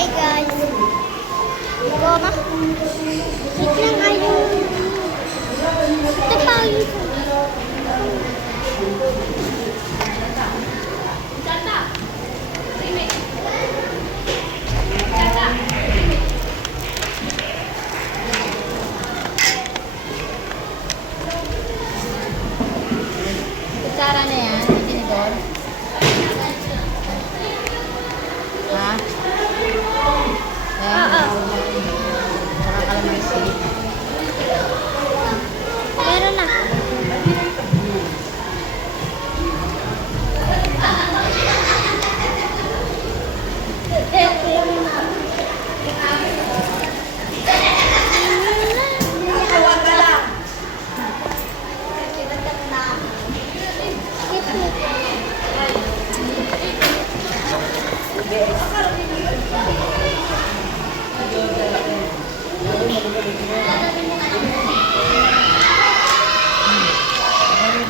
Hey guys. Goma. Hit lang kayo. Ito pa yung Kutsara na yan, may tinidor. Ha? Saka kalamansi. meron na.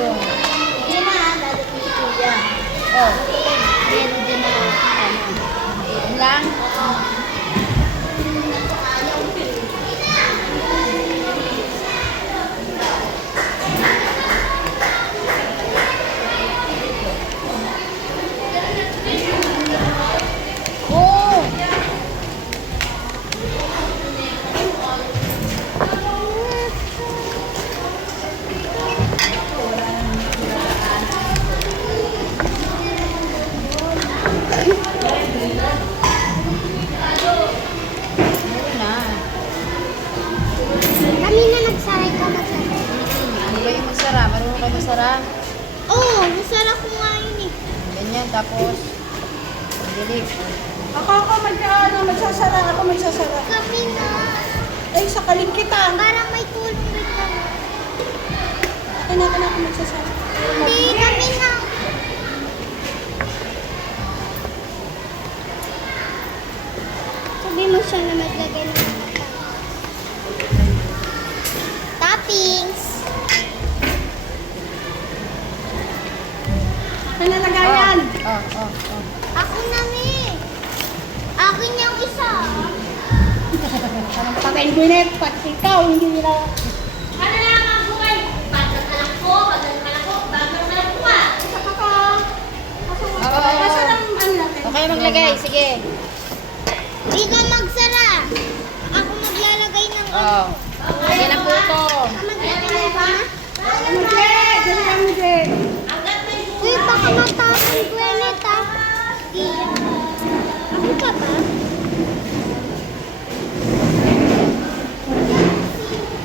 Hindi na, dadating si Kuya. Oh, Meron din na yun lang. Oh! Meron na. Kami na nagsaray ka magsaray. Ano ba yung magsara? Marunong kayo magsara? Oo, nasara ko nga yun eh. Ganyan, tapos dilig. Ako magsasara. Ako magsasara. Kami na. Ay, sakalin kita. Para may tulong din kami. Akin ako magsasara. Hindi, kami na. Sabi mo siya na maglagay ng mga toppings. Akin na lagayan. Oh. Ako na eh. Akin yung isa. Patay Gwyneth, pati ikaw, hindi nila... Ano na ang bukay? Bagal anak ko, bagal ko ah. Saka ka. Oo. Asa lang ano natin? Okay, maglagay. Sige. Hindi ka magsara. Ako maglalagay ng Oh. Lagyan ng puto. Maglagay ng Ano, Je? Dali lang, Je.